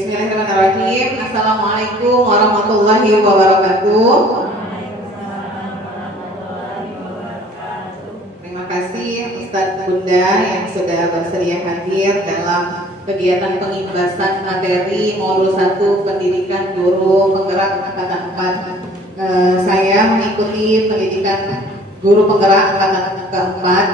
Bismillahirrahmanirrahim. Assalamualaikum warahmatullahi wabarakatuh. Terima kasih Ustadz Bunda yang sudah bersedia hadir dalam kegiatan pengimbasan materi modul 1 pendidikan guru penggerak angkatan 4. Saya mengikuti pendidikan guru penggerak angkatan keempat.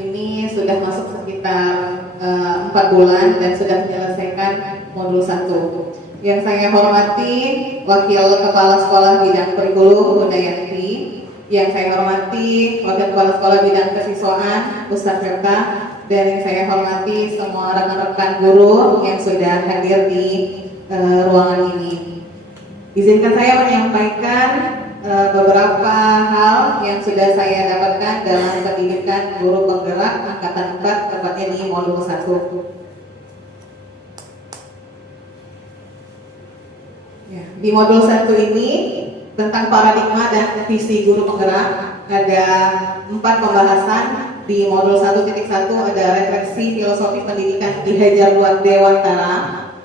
Ini sudah masuk sekitar 4 bulan dan sudah menyelesaikan modul 1. Yang saya hormati Wakil Kepala Sekolah Bidang Kurikulum Bunda Yanti, yang saya hormati Wakil Kepala Sekolah Bidang Kesiswaan Ustadz Serta, dan yang saya hormati semua rekan-rekan guru yang sudah hadir di ruangan ini. Izinkan saya menyampaikan beberapa hal yang sudah saya dapatkan dalam pendidikan guru penggerak angkatan 4, tepatnya di modul 1. Ya, di modul 1 ini tentang paradigma dan visi guru penggerak ada 4 pembahasan. Di modul 1.1 ada refleksi filosofi pendidikan Ki Hajar Dewantara.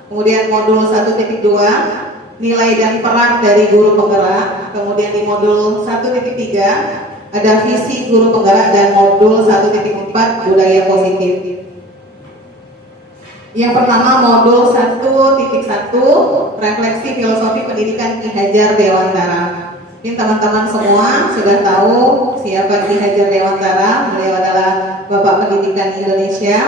Kemudian modul 1.2 nilai dan peran dari guru penggerak. Kemudian di modul 1.3 ada visi guru penggerak, dan modul 1.4 budaya positif. Yang pertama modul 1.1 refleksi filosofi pendidikan Ki Hajar Dewantara. Mungkin teman-teman semua sudah tahu siapa Ki Hajar Dewantara. Beliau adalah Bapak Pendidikan Indonesia.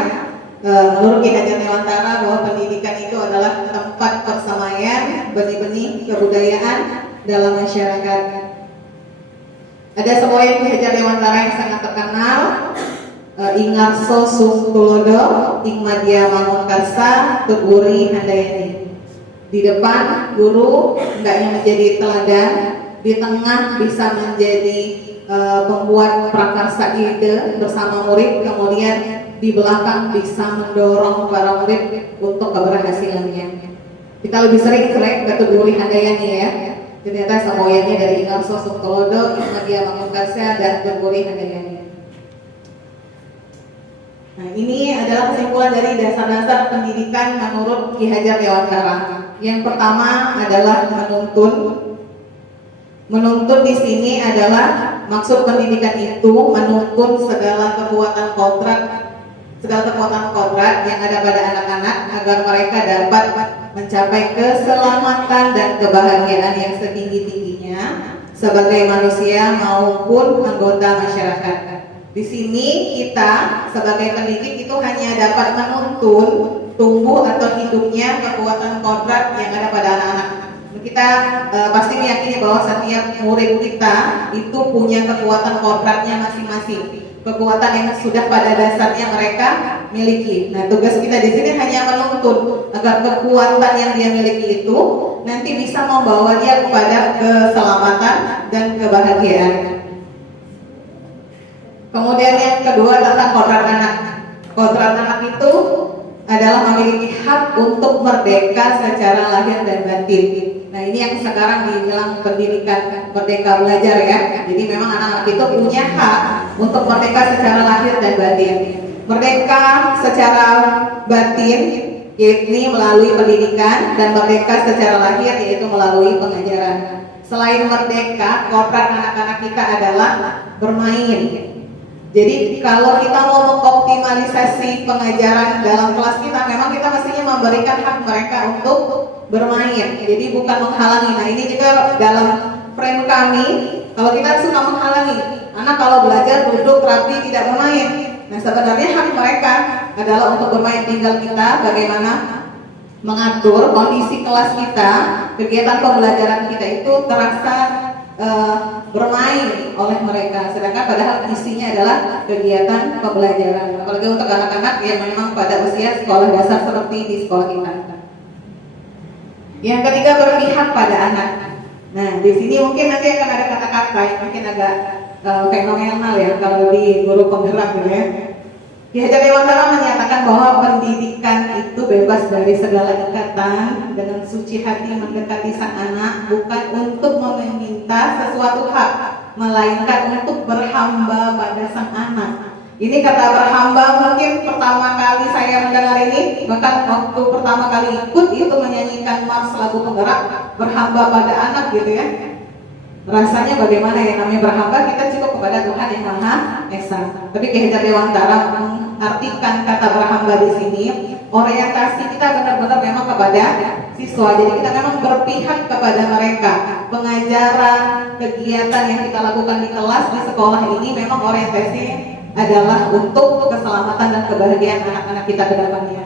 Menurut Ki Hajar Dewantara bahwa pendidikan itu adalah tempat persemaian benih-benih kebudayaan dalam masyarakat. Ada sebuah Ki Hajar Dewantara yang sangat terkenal, Ingarso Sungtulodo, Ingmadya Mangunkarsa, Tuguri Handayani. Di depan guru hendaknya menjadi teladan, di tengah bisa menjadi pembuat prakarsa ide bersama murid, kemudian di belakang bisa mendorong para murid untuk keberhasilannya. Kita lebih sering ke Tuguri Handayani ya. Ternyata semuanya dari Ingarso Sungtulodo, Ingmadya Mangunkarsa, dan Tuguri Handayani. Nah, ini adalah kesimpulan dari dasar-dasar pendidikan menurut Ki Hajar Dewantara. Yang pertama adalah menuntun. Menuntun di sini adalah maksud pendidikan itu menuntun segala kekuatan kodrat yang ada pada anak-anak agar mereka dapat mencapai keselamatan dan kebahagiaan yang setinggi-tingginya sebagai manusia maupun anggota masyarakat. Di sini kita sebagai pendidik itu hanya dapat menuntun tumbuh atau hidupnya kekuatan kodrat yang ada pada anak-anak. Kita pasti meyakini bahwa setiap murid kita itu punya kekuatan kodratnya masing-masing, kekuatan yang sudah pada dasarnya mereka miliki. Nah, tugas kita di sini hanya menuntun agar kekuatan yang dia miliki itu nanti bisa membawa dia kepada keselamatan dan kebahagiaan. Kemudian yang kedua tentang kodrat anak. Kodrat anak itu adalah memiliki hak untuk merdeka secara lahir dan batin. Nah, ini yang sekarang dibilang pendidikan merdeka belajar ya. Jadi memang anak-anak itu punya hak untuk merdeka secara lahir dan batin. Merdeka secara batin yaitu melalui pendidikan, dan merdeka secara lahir yaitu melalui pengajaran. Selain merdeka, kodrat anak-anak kita adalah bermain. Jadi kalau kita mau mengoptimalisasi pengajaran dalam kelas kita, memang kita mestinya memberikan hak mereka untuk bermain. Jadi bukan menghalangi. Nah, ini juga dalam frame kami, kalau kita suka menghalangi anak kalau belajar duduk rapi tidak bermain. Nah, sebenarnya hak mereka adalah untuk bermain. Tinggal kita bagaimana mengatur kondisi kelas kita, kegiatan pembelajaran kita itu terasa bermain oleh mereka, sedangkan padahal isinya adalah kegiatan pembelajaran. Apalagi untuk anak-anak yang memang pada usia sekolah dasar seperti di sekolah kita. Yang ketiga, berpihak pada anak. Nah, di sini mungkin nanti akan ada kata-kata yang mungkin agak fenomenal ya kalau di guru penggerak gitu ya. Ki Hajar Dewantara menyatakan bahwa pendidikan itu bebas dari segala ikatan, dengan suci hati mendekati sang anak, bukan untuk meminta sesuatu hak, melainkan untuk berhamba pada sang anak. Ini kata berhamba mungkin pertama kali saya mendengar ini, bahkan waktu pertama kali ikut itu menyanyikan mars lagu penggerak berhamba pada anak gitu ya. Rasanya bagaimana ya, namanya berhamba kita cukup kepada Tuhan yang Maha Esa. Tapi Ki Hajar Dewantara mengartikan kata berhamba di sini, orientasi kita benar-benar memang kepada siswa. Jadi kita memang berpihak kepada mereka. Pengajaran, kegiatan yang kita lakukan di kelas di sekolah ini memang orientasi adalah untuk keselamatan dan kebahagiaan anak-anak kita ke depannya.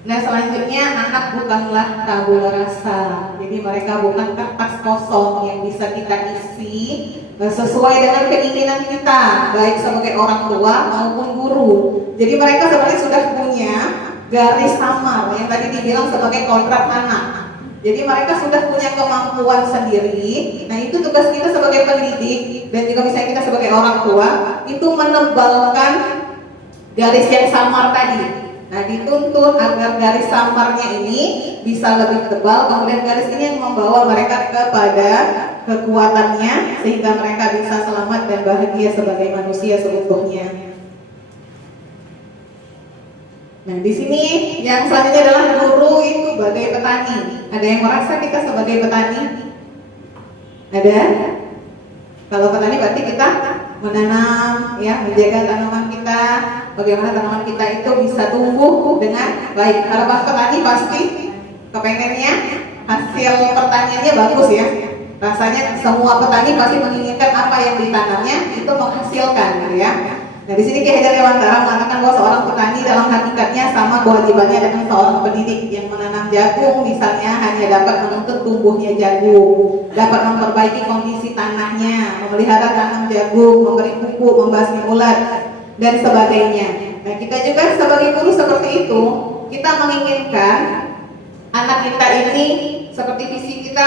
Nah selanjutnya, anak bukanlah tabula rasa. Jadi mereka bukan kertas kosong yang bisa kita isi sesuai dengan keinginan kita, baik sebagai orang tua maupun guru. Jadi mereka sebenarnya sudah punya garis samar yang tadi dibilang sebagai kontrak anak. Jadi mereka sudah punya kemampuan sendiri. Nah itu tugas kita sebagai pendidik dan juga misalnya kita sebagai orang tua itu menebalkan garis yang samar tadi. Nah dituntut agar garis samarnya ini bisa lebih tebal, kemudian garis ini yang membawa mereka kepada kekuatannya sehingga mereka bisa selamat dan bahagia sebagai manusia seutuhnya. Nah di sini yang selanjutnya adalah guru itu bagai petani. Ada yang merasa kita sebagai petani? Ada? Kalau petani berarti kita menanam, ya, menjaga tanaman kita. Bagaimana tanaman kita itu bisa tumbuh dengan baik. Harapan petani pasti kepengennya hasil pertaniannya bagus ya. Rasanya semua petani pasti menginginkan apa yang ditanamnya itu menghasilkan, gitu ya. Nah di sini Ki Hajar Dewantara mengatakan bahwa seorang petani dalam hakikatnya sama kewajibannya dengan seorang pendidik yang menanam jagung misalnya hanya dapat menuntut tumbuhnya jagung, dapat memperbaiki kondisi tanahnya, memelihara tanam jagung, memberi pupuk, membasmi ulat dan sebagainya. Nah kita juga sebagai guru seperti itu, kita menginginkan anak kita ini seperti visi kita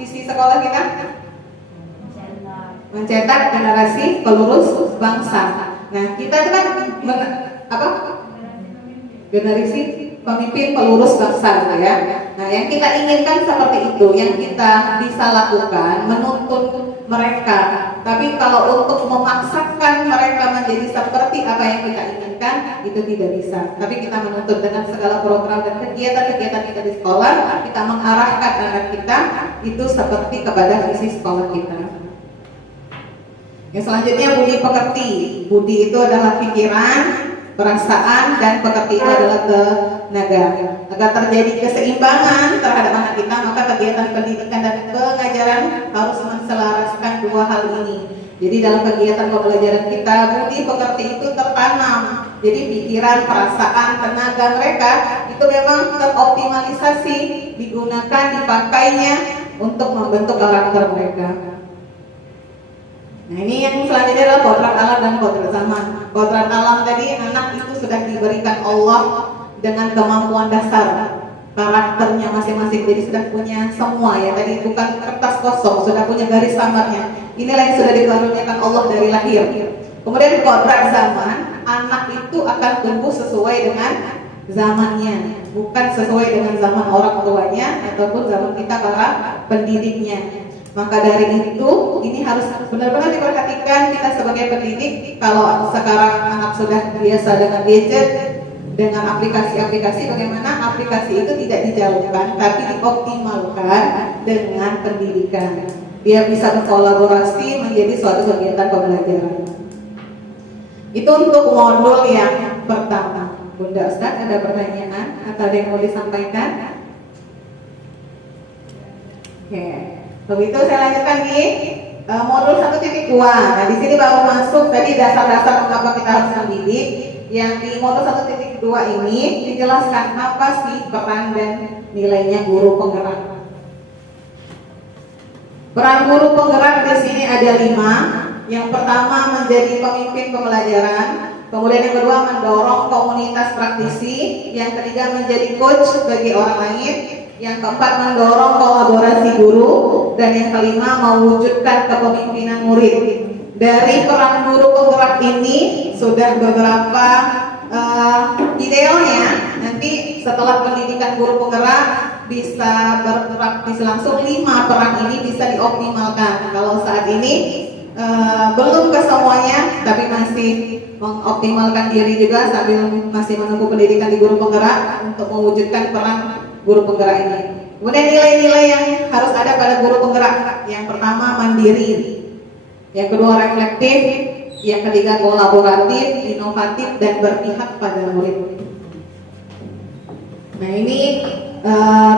visi sekolah kita mencetak generasi penerus bangsa. Nah, kita itu kan generasi pemimpin pelurus bangsa gitu ya. Nah, yang kita inginkan seperti itu, yang kita bisa lakukan menuntun mereka. Tapi kalau untuk memaksakan mereka menjadi seperti apa yang kita inginkan, itu tidak bisa. Tapi kita menuntut dengan segala program dan kegiatan-kegiatan kita di sekolah, kita mengarahkan anak kita itu seperti kepada visi sekolah kita. Yang selanjutnya budi pekerti. Budi itu adalah pikiran, perasaan, dan pekerti itu adalah tenaga. Agar terjadi keseimbangan terhadap anak kita, maka kegiatan pendidikan dan pengajaran harus menselaraskan dua hal ini. Jadi dalam kegiatan pembelajaran kita, budi pekerti itu tertanam. Jadi pikiran, perasaan, tenaga mereka itu memang teroptimalisasi, digunakan, dipakainya untuk membentuk karakter mereka. Nah ini yang selanjutnya adalah kodrat alam dan kodrat zaman. Kodrat alam tadi, anak itu sudah diberikan Allah dengan kemampuan dasar, karakternya masing-masing, jadi sudah punya semua ya. Tadi bukan kertas kosong, sudah punya garis samarnya. Inilah yang sudah dikaruniakan Allah dari lahir. Kemudian kodrat zaman, anak itu akan tumbuh sesuai dengan zamannya, bukan sesuai dengan zaman orang tuanya ataupun zaman kita para pendidiknya. Maka dari itu, ini harus benar-benar diperhatikan kita sebagai pendidik. Kalau sekarang anak sudah biasa dengan gadget, dengan aplikasi-aplikasi, bagaimana aplikasi itu tidak dijauhkan, tapi dioptimalkan dengan pendidikan. Dia bisa berkolaborasi menjadi suatu kegiatan pembelajaran. Itu untuk modul yang pertama. Bunda Ustaz, ada pertanyaan atau ada yang mau disampaikan? Oke. Begitu saya lanjutkan di modul 1.2. Nah, di sini baru masuk tadi dasar-dasar mengapa kita harus mendidik. Yang di modul 1.2 ini dijelaskan apa sih peran dan nilainya guru penggerak. Peran guru penggerak di sini ada 5. Yang pertama menjadi pemimpin pembelajaran. Kemudian yang kedua mendorong komunitas praktisi. Yang ketiga menjadi coach bagi orang lain. Yang keempat mendorong kolaborasi guru, dan yang kelima mewujudkan kepemimpinan murid. Dari peran guru penggerak ini sudah beberapa idealnya. Nanti setelah pendidikan guru penggerak bisa berpraktis langsung, 5 peran ini bisa dioptimalkan. Kalau saat ini belum ke semuanya, tapi masih mengoptimalkan diri juga sambil masih menempuh pendidikan di guru penggerak untuk mewujudkan peran guru penggerak ini. Kemudian nilai-nilai yang harus ada pada guru penggerak, yang pertama mandiri, yang kedua reflektif, yang ketiga kolaboratif, inovatif, dan berpihak pada murid. Nah ini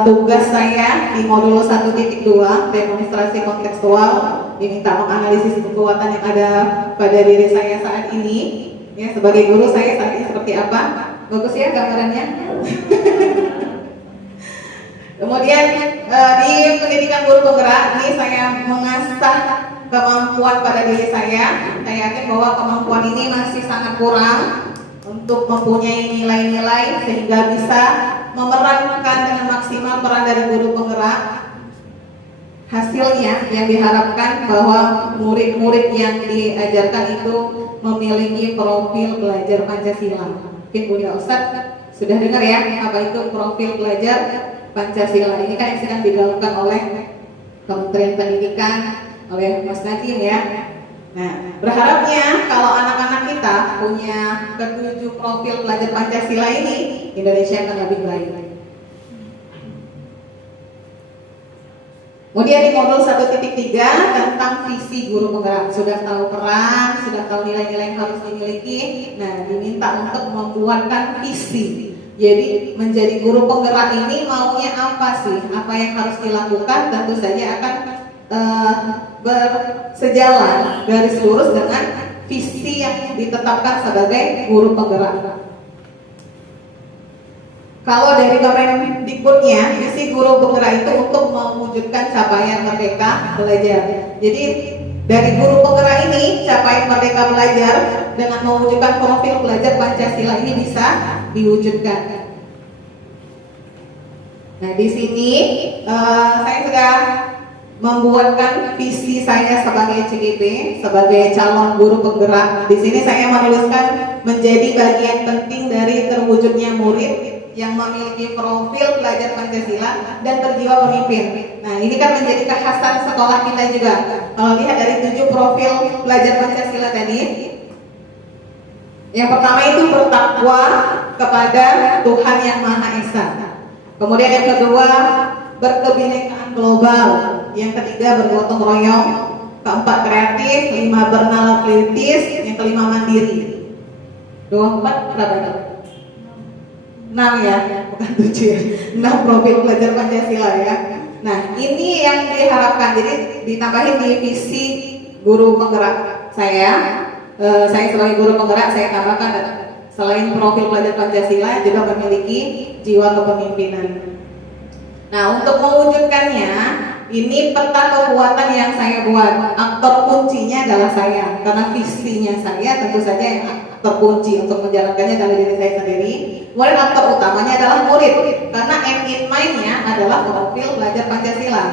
tugas saya di modul 1.2 demonstrasi kontekstual, diminta menganalisis kekuatan yang ada pada diri saya saat ini. Ya, sebagai guru saya saat ini seperti apa? Bagus ya gambarannya. Kemudian di pendidikan guru penggerak ini saya mengasah kemampuan pada diri saya. Saya yakin bahwa kemampuan ini masih sangat kurang untuk mempunyai nilai-nilai sehingga bisa memerankan dengan maksimal peran dari guru penggerak. Hasilnya yang diharapkan bahwa murid-murid yang diajarkan itu memiliki profil belajar Pancasila. Mungkin Bunda Ustadz sudah dengar ya apa itu profil belajar Pancasila. Ini kan yang sedang digaungkan oleh Kementerian Pendidikan, oleh Mas Nadiem ya. Nah, berharapnya kalau anak-anak kita punya ketujuh profil belajar Pancasila ini, Indonesia akan lebih baik. Kemudian di modul 1.3 tentang visi guru penggerak, sudah tahu peran, sudah tahu nilai-nilai yang harus dimiliki. Nah, diminta untuk membuatkan visi. Jadi menjadi guru penggerak ini maunya apa sih? Apa yang harus dilakukan? Tentu saja akan bersejalan garis lurus dengan visi yang ditetapkan sebagai guru penggerak. Kalau dari Kemendikbudnya, visi guru penggerak itu untuk mewujudkan capaian merdeka belajar. Jadi dari guru penggerak ini, capaian merdeka belajar dengan mewujudkan profil belajar Pancasila ini bisa diwujudkan. Nah di sini saya sudah membuatkan visi saya sebagai CGP, sebagai calon guru penggerak. Di sini saya menuliskan menjadi bagian penting dari terwujudnya murid yang memiliki profil belajar Pancasila dan berjiwa pemimpin. Nah ini kan menjadi kekhasan sekolah kita juga. Kalau lihat dari 7 profil belajar Pancasila tadi, yang pertama itu bertakwa kepada Tuhan Yang Maha Esa. Kemudian yang kedua berkebinekaan global. Yang ketiga bergotong royong. Keempat kreatif. 5 bernalar kritis. Yang kelima mandiri. 24 berapa itu? 6 ya, bukan 7 ya. 6 profil belajar Pancasila ya. Nah ini yang diharapkan. Jadi ditambahin di visi guru penggerak saya. Saya sebagai guru penggerak saya tambahkan selain profil belajar Pancasila juga memiliki jiwa kepemimpinan. Nah untuk mewujudkannya ini peta kekuatan yang saya buat. Aktor kuncinya adalah saya, karena visinya saya tentu saja yang terkunci untuk menjalankannya dari diri saya sendiri. Kemudian aktor utamanya adalah murid, karena end in mind-nya adalah profil belajar Pancasila,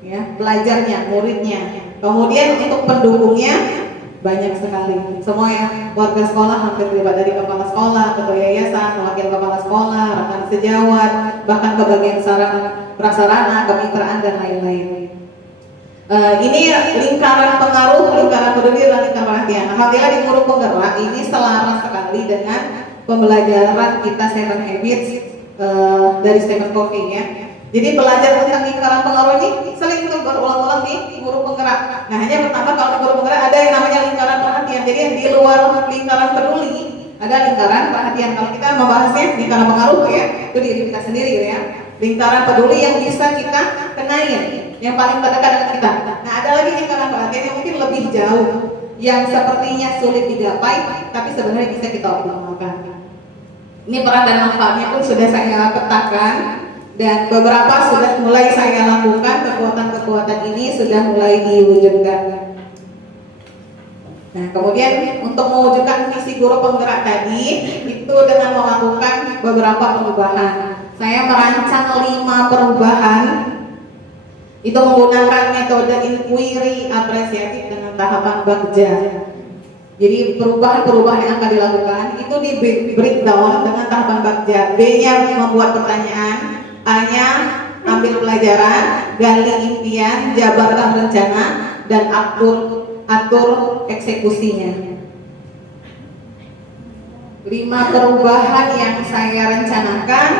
ya, belajarnya, muridnya. Kemudian untuk pendukungnya banyak sekali. Semua yang warga sekolah hampir terlibat, dari kepala sekolah, ketua yayasan, wakil kepala sekolah, rekan sejawat, bahkan ke bagian sarana prasarana, kemitraan dan lain-lain. Ini lingkaran pengaruh, lingkaran peduli dan lingkaran perhatian. Alhamdulillah di guru penggerak ini selaras sekali dengan pembelajaran kita 7 Habits dari Stephen Covey ya. Jadi belajar tentang lingkaran pengaruh ini sering itu berulang-ulang di guru penggerak. Nah hanya pertama kalau di guru penggerak ada yang namanya lingkaran perhatian. Jadi yang di luar lingkaran peduli ada lingkaran perhatian. Kalau kita membahasnya lingkaran pengaruh ya, itu diri kita sendiri gitu ya. Lingkaran peduli yang bisa kita kenain, yang paling terdekat dengan kita. Nah ada lagi lingkaran perhatian yang mungkin lebih jauh, yang sepertinya sulit digapai, tapi sebenarnya bisa kita optimalkan. Ini peran dan manfaatnya pun sudah saya petakan, dan beberapa sudah mulai saya lakukan. Kekuatan-kekuatan ini sudah mulai diwujudkan. Nah kemudian untuk mewujudkan visi guru penggerak tadi itu dengan melakukan beberapa perubahan. Saya merancang 5 perubahan. Itu menggunakan metode inquiry apresiatif dengan tahapan bagja. Jadi perubahan-perubahan yang akan dilakukan itu di breakdown dengan tahapan bagja. B-nya membuat pertanyaan, A-nya ambil pelajaran, gali impian, jabarkan rencana, dan atur atur eksekusinya. 5 perubahan yang saya rencanakan,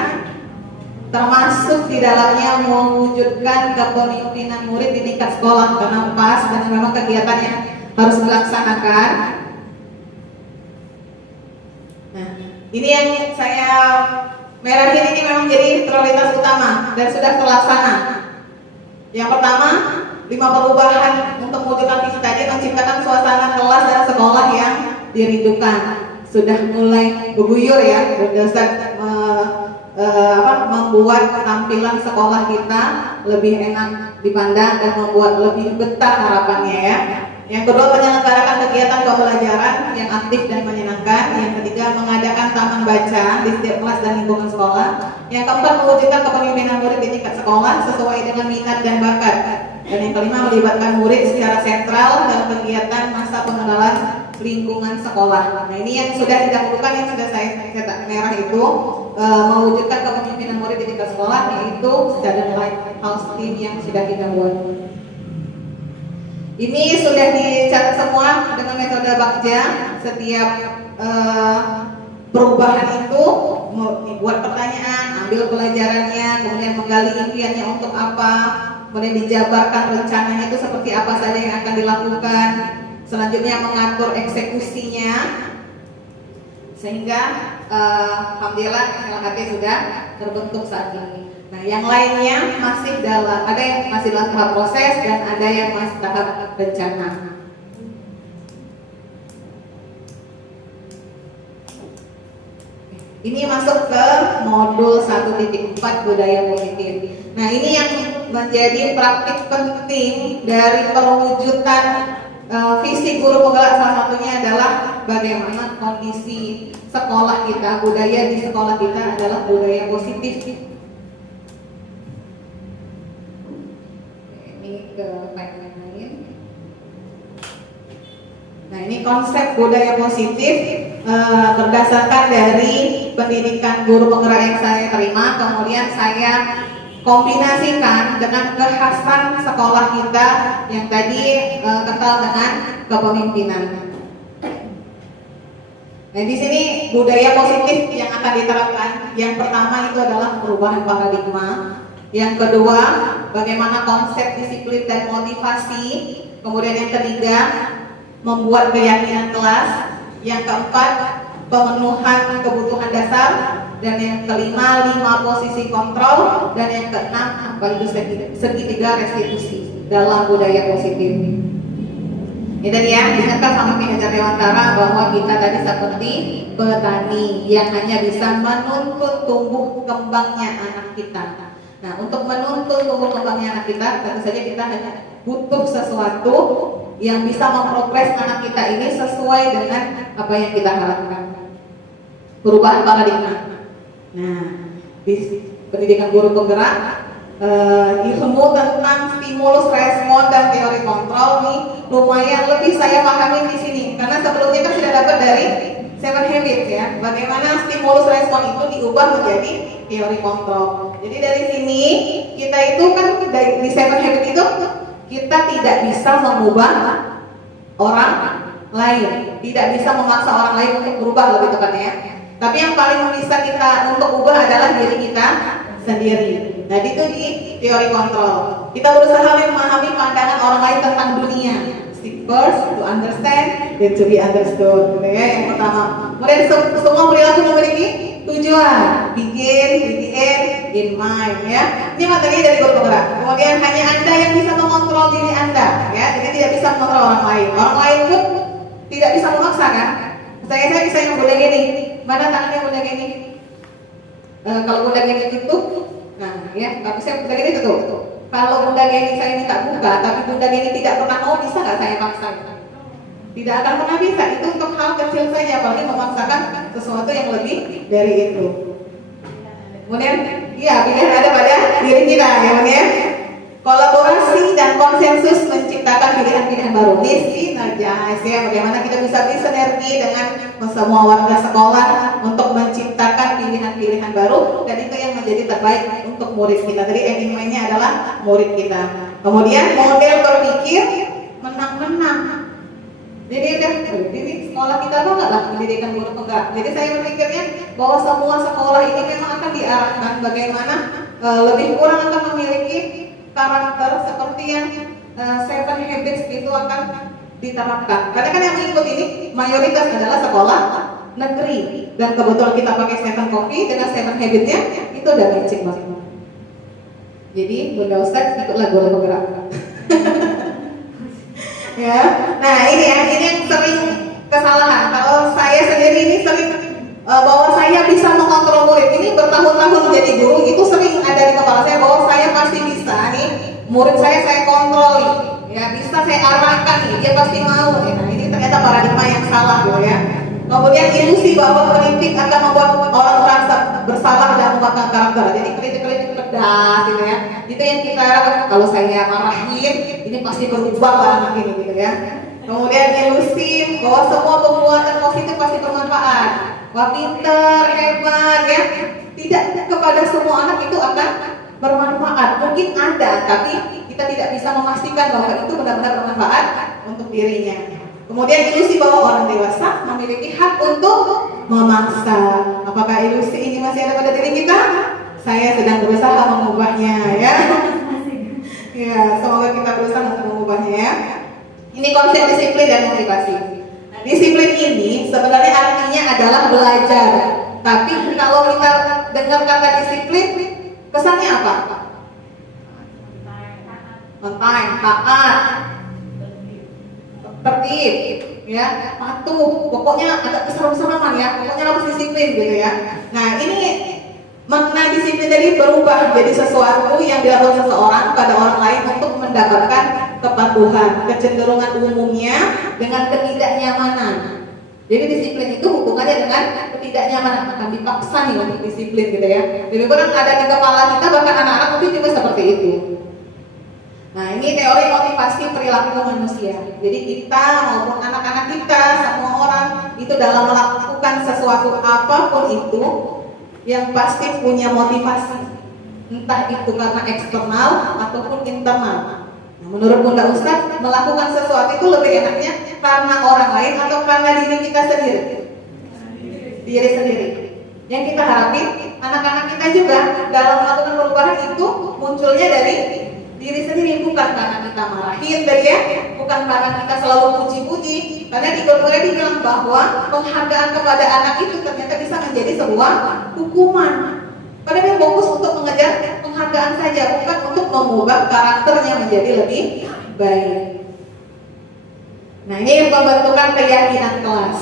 termasuk di dalamnya mewujudkan kepemimpinan murid di tingkat sekolah, karena pas dan memang kegiatannya harus dilaksanakan. Nah, ini yang saya merahin ini memang jadi prioritas utama dan sudah terlaksana. Yang pertama, 5 perubahan untuk mewujudkan visi tadi, menciptakan suasana kelas dan sekolah yang dirindukan. Sudah mulai berguyur ya, berdasar membuat tampilan sekolah kita lebih enak dipandang dan membuat lebih betah harapannya ya. Yang kedua, menyelenggarakan kegiatan pembelajaran yang aktif dan menyenangkan. Yang ketiga, mengadakan taman baca di setiap kelas dan lingkungan sekolah. Yang keempat, mewujudkan kepemimpinan murid di tingkat sekolah sesuai dengan minat dan bakat. Dan yang kelima, melibatkan murid secara sentral dalam kegiatan masa pengenalan lingkungan sekolah. Nah, ini yang sudah didahulukan, yang sudah saya cetak merah itu mewujudkan kepemimpinan murid di tingkat sekolah, yaitu Student Lighthouse Team yang sudah kita buat. Ini sudah dicatat semua dengan metode Bagja. Setiap perubahan itu buat pertanyaan, ambil pelajarannya, kemudian menggali impiannya untuk apa, kemudian dijabarkan rencananya itu seperti apa saja yang akan dilakukan. Selanjutnya mengatur eksekusinya, sehingga alhamdulillah LHT sudah terbentuk saat ini. Nah, yang lainnya masih ada yang masih dalam tahap proses dan ada yang masih tahap rencana. Ini masuk ke modul 1.4 budaya positif. Nah, ini yang menjadi praktik penting dari perwujudan visi guru penggerak. Salah satunya adalah bagaimana kondisi sekolah kita, budaya di sekolah kita adalah budaya positif. Ini ke slide lain. Nah, ini konsep budaya positif berdasarkan dari pendidikan guru penggerak yang saya terima, kemudian saya kombinasikan dengan kekhasan sekolah kita yang tadi kental dengan kepemimpinan. Nah, di sini budaya positif yang akan diterapkan, yang pertama itu adalah perubahan paradigma. Yang kedua, bagaimana konsep disiplin dan motivasi. Kemudian yang ketiga, membuat keyakinan kelas. Yang keempat, pemenuhan kebutuhan dasar. Dan yang kelima, 5 posisi kontrol. Dan yang keenam, apa itu segitiga restitusi dalam budaya positif. Ini tadi ya, diingatkan sama Ki Hajar Dewantara bahwa kita tadi seperti petani yang hanya bisa menuntun tumbuh kembangnya anak kita. Nah, untuk menuntun tumbuh kembangnya anak kita, tentu saja kita hanya butuh sesuatu yang bisa memprogres anak kita ini sesuai dengan apa yang kita harapkan. Perubahan paradigma. Nah, di pendidikan guru penggerak, ilmu tentang stimulus respon dan teori kontrol nih lumayan lebih saya pahami di sini, karena sebelumnya kan sudah dapat dari 7 Habits ya, bagaimana stimulus respon itu diubah menjadi teori kontrol. Jadi dari sini kita itu kan di 7 Habits itu kita tidak bisa mengubah orang lain, tidak bisa memaksa orang lain untuk berubah, lebih tepatnya ya. Tapi yang paling bisa kita untuk ubah adalah diri kita sendiri. Nah, itu di teori kontrol. Kita berusaha memahami pandangan orang lain tentang dunia. Seek first to understand, then to be understood. Gitu ya, yang pertama. Kemudian semua perilaku memiliki tujuan. Begin, with the end, in mind. Ya, ini materi dari guru penggerak. Kemudian hanya Anda yang bisa mengontrol diri Anda. Ya, jadi tidak bisa mengontrol orang lain. Orang lain pun tidak bisa memaksa kan. Saya bisa yang bunda gini. Mana tangannya bunda gini? Kalau bunda gini itu, nah ya, kalau saya bunda gini tuh. Kalau bunda gini saya minta buka, tapi bunda gini tidak pernah mau, bisa nggak saya paksa? Tidak akan pernah bisa. Itu untuk hal kecil saja, apalagi memaksakan sesuatu yang lebih dari itu. Kemudian, iya, pilihan ada pada diri kita, ya kemudian kolaborasi dan konsensus menciptakan pilihan-pilihan baru. Ini sinergize ya, bagaimana kita bisa bersinergi dengan semua warga sekolah untuk menciptakan pilihan-pilihan baru, dan itu yang menjadi terbaik untuk murid kita. Tadi ending-nya adalah murid kita. Kemudian model berpikir menang-menang. Jadi ini sekolah kita banget lah pendidikan guru penggerak. Jadi saya berpikirnya bahwa semua sekolah ini memang akan diarahkan bagaimana lebih kurang akan memiliki karakter seperti yang Seven Habits itu akan diterapkan. Karena kan yang mengikut ini mayoritas adalah sekolah negeri, dan kebetulan kita pakai Seven Coffee dengan Seven Habits-nya itu udah matching banget. Jadi Bunda Ustaz ikutlah guru penggerak. Ya, nah ini yang sering kesalahan. Kalau saya sendiri ini sering bahwa saya bisa mengontrol murid. Ini bertahun-tahun menjadi guru itu sering ada di kepala saya bahwa saya pasti bisa nih murid saya kontrol nih. Ya bisa saya arahkan nih, dia pasti mau. Ya, nah ini ternyata paradigma yang salah gitu ya. Kemudian ilusi bahwa kritik akan membuat orang merasa bersalah dan membakar karakter. Jadi kritik-kritik pedas gitu ya. Itu yang kita harapkan. Kalau saya marahin, ini pasti berubah anak ini gitu ya. Kemudian ilusi bahwa semua perbuatan positif pasti bermanfaat. Wah pinter, hebat ya. Tidak kepada semua anak itu akan bermanfaat. Mungkin ada, tapi kita tidak bisa memastikan bahwa itu benar-benar bermanfaat untuk dirinya. Kemudian ilusi bahwa orang dewasa memiliki hak untuk memaksa. Apakah ilusi ini masih ada pada diri kita? Saya sedang berusaha mengubahnya ya. Ya, semoga kita berusaha untuk mengubahnya ya. Ini konsep disiplin dan motivasi. Nah, disiplin ini sebenarnya artinya adalah belajar. Tapi kalau kita dengar kata disiplin, kesannya apa? On time, taat, tertib, ya, patuh, pokoknya agak keseram-seraman ya, pokoknya harus disiplin gitu ya. Nah ini makna disiplin jadi berubah jadi sesuatu yang dilakukan seseorang pada orang lain untuk mendapatkan kepatuhan, kecenderungan umumnya dengan ketidaknyamanan. Jadi disiplin itu hubungannya dengan ketidaknyamanan, akan dipaksa nih untuk disiplin gitu ya. Jadi kurang ada di kepala kita, bahkan anak-anak mungkin juga seperti itu. Nah ini teori motivasi perilaku manusia. Jadi kita maupun anak-anak kita, semua orang itu dalam melakukan sesuatu apapun itu yang pasti punya motivasi. Entah itu karena eksternal ataupun internal. Nah, menurut Bunda Ustaz, melakukan sesuatu itu lebih enaknya karena orang lain atau karena diri kita sendiri? Diri sendiri. Yang kita harapin anak-anak kita juga dalam melakukan perubahan itu munculnya dari diri sendiri, bukan karena kita marahin tadi ya, bukan karena kita selalu puji-puji. Karena di Quran dibilang bahwa penghargaan kepada anak itu ternyata bisa menjadi sebuah hukuman. Padahal yang fokus untuk mengejar penghargaan saja, bukan untuk mengubah karakternya menjadi lebih baik. Nah ini pembentukan keyakinan kelas.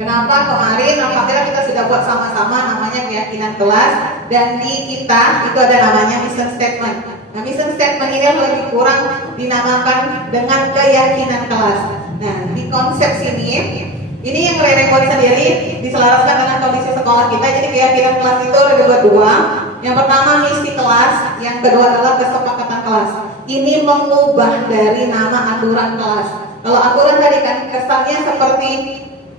Kenapa kemarin alhamdulillah kita sudah buat sama-sama namanya keyakinan kelas, dan di kita itu ada namanya mission statement. Nah, mission statement ini lebih kurang dinamakan dengan keyakinan kelas. Nah, di konsep sini, ini yang Rekor sendiri diselaraskan dengan kondisi sekolah kita. Jadi keyakinan kelas itu ada dua. Yang pertama misi kelas, yang kedua adalah kesepakatan kelas. Ini mengubah dari nama aturan kelas. Kalau aturan tadi kan kesannya seperti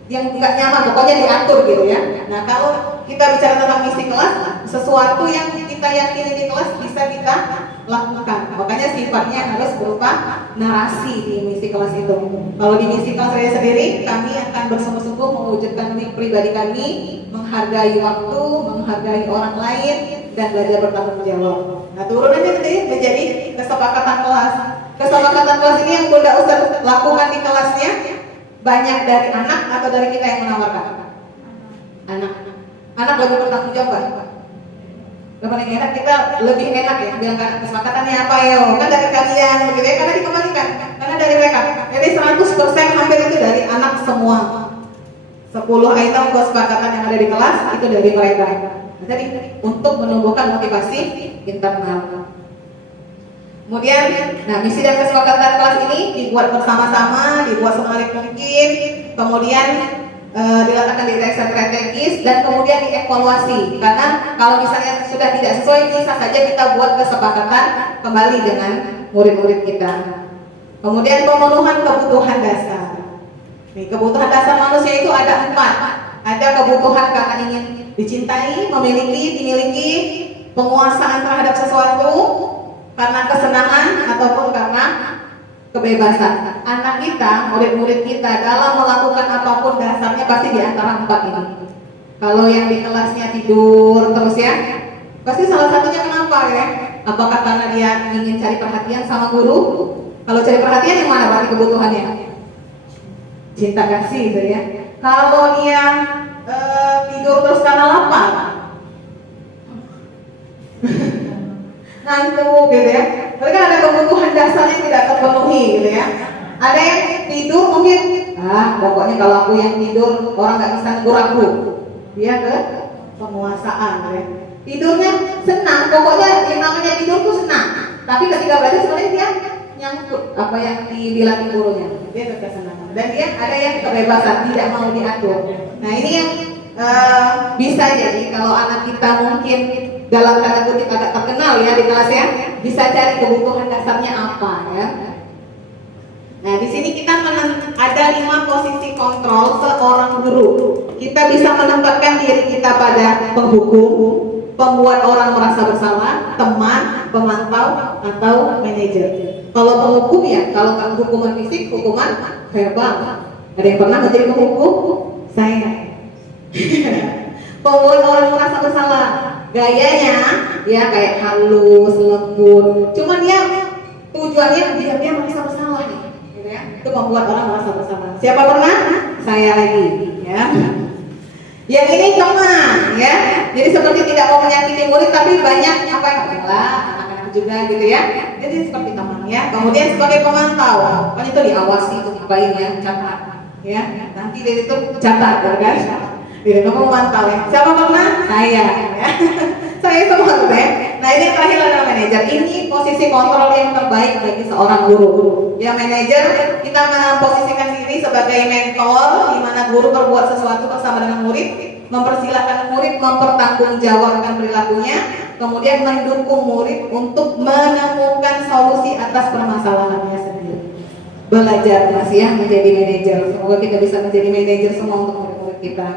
yang nggak nyaman, pokoknya diatur gitu ya. Nah, kalau kita bicara tentang misi kelas, sesuatu yang kita yakini di kelas bisa kita lakukan. Makanya sifatnya harus berupa narasi di misi kelas itu. Kalau di misi kelas saya sendiri, kami akan bersungguh-sungguh mewujudkan mimpi pribadi kami, menghargai waktu, menghargai orang lain, dan belajar bertanggung jawab. Nah, turunannya nanti menjadi kesepakatan kelas. Kesepakatan kelas ini yang Bunda Ustaz lakukan di kelasnya, banyak dari anak atau dari kita yang menawarkan? Anak. Anak lebih bertanggung jawab. Yang paling enak, kita lebih enak ya bilang kesepakatannya apa ya, kan dari kalian begitu ya, karena dikembalikan, karena dari mereka. Jadi 100% hampir itu dari anak semua. 10 item kesepakatan yang ada di kelas itu dari mereka. Nah, jadi untuk menumbuhkan motivasi internal. Kemudian, nah misi dan kesepakatan kelas ini dibuat bersama-sama, dibuat semaksimal mungkin, kemudian diletakkan di teks strategis dan kemudian dievaluasi. Karena kalau misalnya sudah tidak sesuai, bisa saja kita buat kesepakatan kembali dengan murid-murid kita. Kemudian pemenuhan kebutuhan dasar. Nih, kebutuhan dasar manusia itu ada 4. Ada kebutuhan karena ingin dicintai, memiliki, dimiliki, penguasaan terhadap sesuatu, karena kesenangan ataupun karena kebebasan. Anak kita, murid-murid kita dalam melakukan apapun dasarnya pasti di antara 4 ini. Kalau yang di kelasnya tidur terus ya, pasti salah satunya kenapa ya? Apakah karena dia ingin cari perhatian sama guru? Kalau cari perhatian yang mana berarti kebutuhannya? Cinta kasih gitu ya. Kalau dia tidur terus karena lapar, ngantuk gitu ya. Mereka ada kebutuhan dasarnya yang tidak terpenuhi gitu ya. Ada yang tidur mungkin, pokoknya kalau aku yang tidur orang nggak bisa negur aku. Dia ke penguasaan gitu ya. Tidurnya senang, pokoknya yang namanya tidur tuh senang. Tapi ketika belajar sebenarnya dia nyangkut apa yang dibilang gurunya. Dia kesenangan. Dan dia ada yang kebebasan, tidak mau diatur. Nah ini yang bisa jadi kalau anak kita mungkin dalam tanda kutip agak terkenal ya di kelasnya, bisa cari kebutuhan dasarnya apa ya. Nah di sini kita ada 5 posisi kontrol seorang guru. Kita bisa menempatkan diri kita pada penghukum, pembuat orang merasa bersalah, teman, pemantau, atau manajer. Kalau penghukum ya, kalau hukuman fisik, hukuman verbal. Ada yang pernah menjadi penghukum? Saya. Pembuat orang merasa bersalah, gayanya ya kayak halus, lembut. Cuman dia tujuannya dia merasa bersalah nih, gitu ya. Itu membuat orang merasa bersalah. Siapa pernah? Saya lagi, ya. Yang ini teman, ya. Jadi seperti tidak mau menyakiti murid, tapi banyak apa yang anak-anak juga, gitu ya. Jadi seperti teman, ya. Kemudian sebagai pemantau, kan itu diawasi itu ngapain ya, catat, ya. Nanti dari itu catat, kan? Jadi kamu memantau ya. Siapa pernah? Saya, ya. Saya semua, ya. Nah ini yang terakhir adalah manajer. Ini posisi kontrol yang terbaik bagi seorang guru. Ya manajer, kita memposisikan diri sebagai mentor, di mana guru berbuat sesuatu bersama dengan murid, mempersilahkan murid mempertanggungjawabkan perilakunya, kemudian mendukung murid untuk menemukan solusi atas permasalahannya sendiri. Belajar mas ya menjadi manajer. Semoga kita bisa menjadi manajer semua untuk murid-murid kita.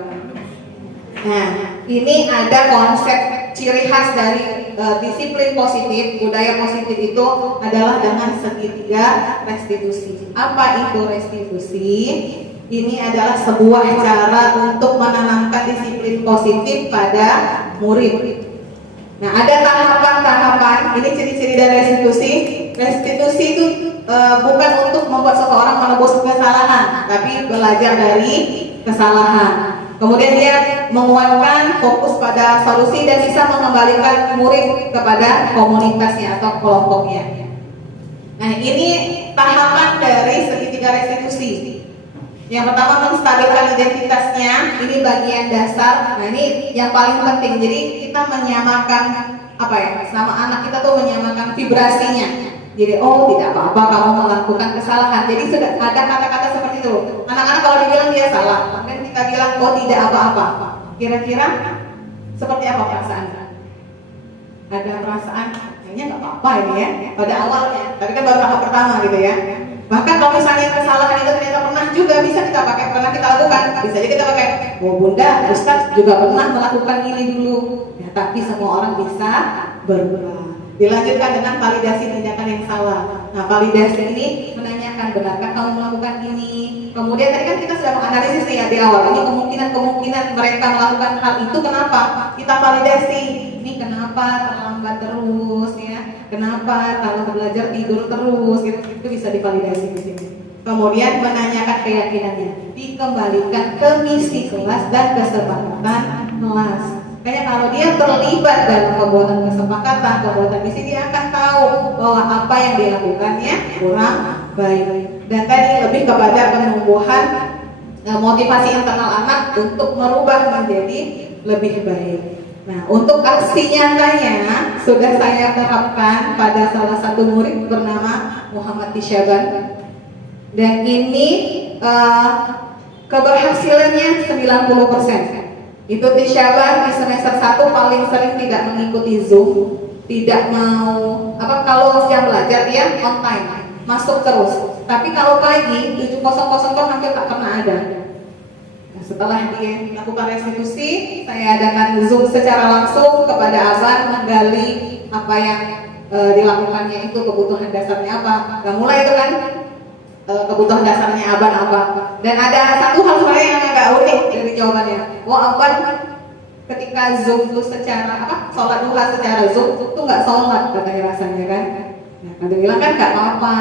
Nah, ini ada konsep ciri khas dari disiplin positif, budaya positif itu adalah dengan segitiga restitusi. Apa itu restitusi? Ini adalah sebuah cara untuk menanamkan disiplin positif pada murid. Nah, ada tahapan-tahapan. Ini ciri-ciri dari restitusi. Restitusi itu bukan untuk membuat seseorang menebus kesalahan, tapi belajar dari kesalahan. Kemudian dia menguatkan fokus pada solusi dan bisa mengembalikan murid kepada komunitasnya atau kelompoknya. Nah ini tahapan dari segitiga restitusi. Yang pertama menstabilkan identitasnya, ini bagian dasar. Nah ini yang paling penting. Jadi kita menyamakan apa ya, sama anak kita tuh menyamakan vibrasinya. Jadi tidak apa-apa kamu melakukan kesalahan. Jadi sudah ada kata-kata seperti itu. Anak-anak kalau dibilang dia salah, kemudian kita bilang tidak apa-apa. Kira-kira seperti apa perasaannya? Ada perasaan kayaknya nggak apa-apa ini ya pada awalnya. Tapi kan baru tahap pertama gitu ya. Bahkan kalau misalnya kesalahan itu ternyata pernah juga bisa kita pakai, pernah kita lakukan. Bisa aja kita pakai, bunda, Ustaz juga pernah melakukan ini dulu. Ya, tapi semua orang bisa berubah. Dilanjutkan dengan validasi tindakan yang salah. Nah, validasi ini menanyakan benarkah kamu melakukan ini. Kemudian tadi kan kita sudah menganalisis nih ya di awal. Ini kemungkinan mereka melakukan hal itu kenapa? Kita validasi. Ini kenapa terlambat terus ya? Kenapa kalau belajar tidur terus? Gitu. Itu bisa divalidasi di sini. Kemudian menanyakan keyakinannya. Dikembalikan ke misi kelas dan kesepakatan kelas. Kayaknya kalau dia terlibat dalam pembuatan kesepakatan, pembuatan misi, dia akan tahu bahwa apa yang dilakukannya kurang baik. Dan tadi lebih kepada penumbuhan motivasi internal anak untuk merubah menjadi lebih baik. Nah, untuk aksi nyatanya sudah saya terapkan pada salah satu murid bernama Muhammad Tishaban. Dan ini keberhasilannya 90%. Itu Tishaban di semester 1 paling sering tidak mengikuti Zoom, tidak mau kalau jam belajar dia on time, masuk terus. Tapi kalau pagi 7.00 hampir tak pernah ada. Nah, setelah dia melakukan restitusi, saya adakan Zoom secara langsung kepada Aban menggali apa yang dilakukannya itu, kebutuhan dasarnya apa. Nah, mulai itu kan kebutuhan dasarnya Aban apa. Dan ada satu hal sebenarnya yang agak unik dari jawabannya. Wah, Aban ketika Zoom tuh secara sholat duha secara Zoom tuh nggak sholat katanya rasanya kan. Nah, kan dia bilang kan nggak apa-apa.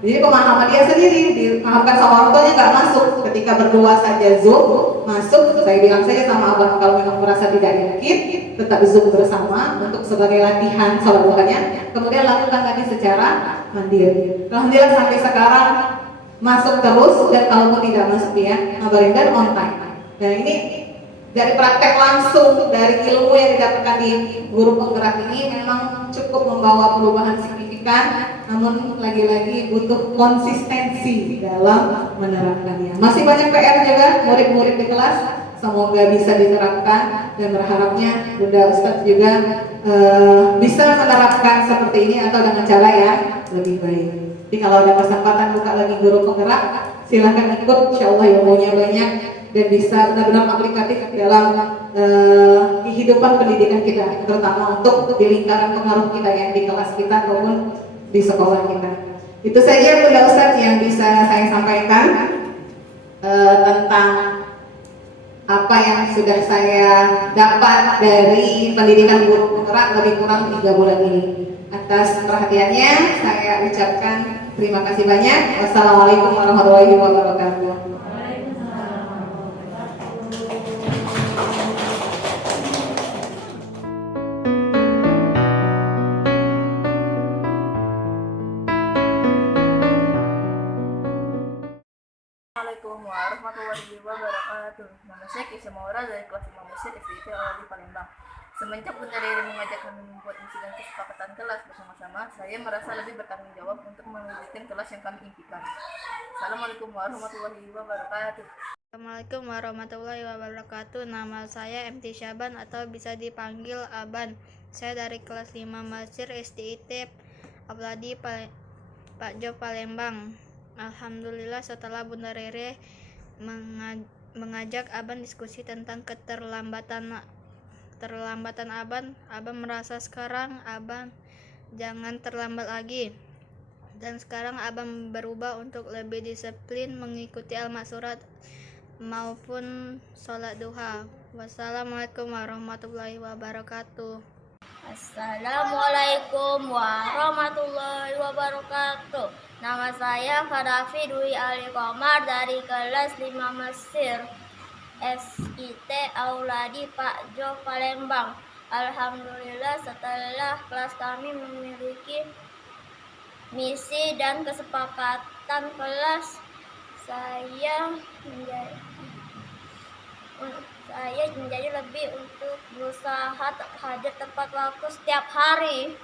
Jadi pemahaman dia sendiri dipahamkan sama orang tuanya nggak masuk ketika berdua saja Zoom masuk. Saya bilang saja sama Abang kalau memang merasa tidak yakin tetap Zoom bersama untuk sebagai latihan sholat duhanya. Kemudian lakukan tadi secara mandiri. Alhamdulillah sampai sekarang masuk terus, dan kalaupun tidak masuk ya ngabarin dan on time. Dan ini dari praktek langsung dari ilmu yang didapatkan di guru penggerak ini memang cukup membawa perubahan signifikan, namun lagi-lagi butuh konsistensi dalam menerapkannya. Masih banyak PR juga murid-murid di kelas, semoga bisa diterapkan, dan berharapnya Bunda Ustadz juga bisa menerapkan seperti ini atau dengan cara yang lebih baik. Jadi kalau ada kesempatan buka lagi guru penggerak, silahkan ikut, insya Allah ilmunya banyak dan bisa benar-benar aplikatif dalam kehidupan pendidikan kita, terutama untuk di lingkaran pengaruh kita yang di kelas kita ataupun di sekolah kita. Itu saja Bunda Ustadz yang bisa saya sampaikan tentang apa yang sudah saya dapat dari pendidikan guru penggerak lebih kurang 3 bulan ini. Atas perhatiannya saya ucapkan terima kasih banyak. Wassalamualaikum warahmatullahi wabarakatuh. Assalamualaikum warahmatullahi wabarakatuh. Nama saya Kisah Maura dari kelas 5 Mesir SDIT di Palembang. Semenjak Bunda Riri mengajak kami membuat insiden kesepakatan kelas bersama-sama, saya merasa lebih bertanggung jawab untuk mewujudkan kelas yang kami impikan. Assalamualaikum warahmatullahi wabarakatuh. Assalamualaikum warahmatullahi wabarakatuh. Nama saya MT Syaban atau bisa dipanggil Aban. Saya dari kelas 5 Mesir SDIT Abladi Pak Jo Palembang. Alhamdulillah setelah Bunda Rere mengajak Aban diskusi tentang keterlambatan Aban merasa sekarang Aban jangan terlambat lagi. Dan sekarang Aban berubah untuk lebih disiplin mengikuti al-maksurat maupun sholat duha. Wassalamualaikum warahmatullahi wabarakatuh. Assalamualaikum warahmatullahi wabarakatuh. Nama saya Farafi Dwi Ali Komar dari kelas 5 Mesir SIT Auladi Pak Jo Palembang. Alhamdulillah setelah kelas kami memiliki misi dan kesepakatan kelas, saya menjadi lebih untuk berusaha hadir tepat waktu setiap hari.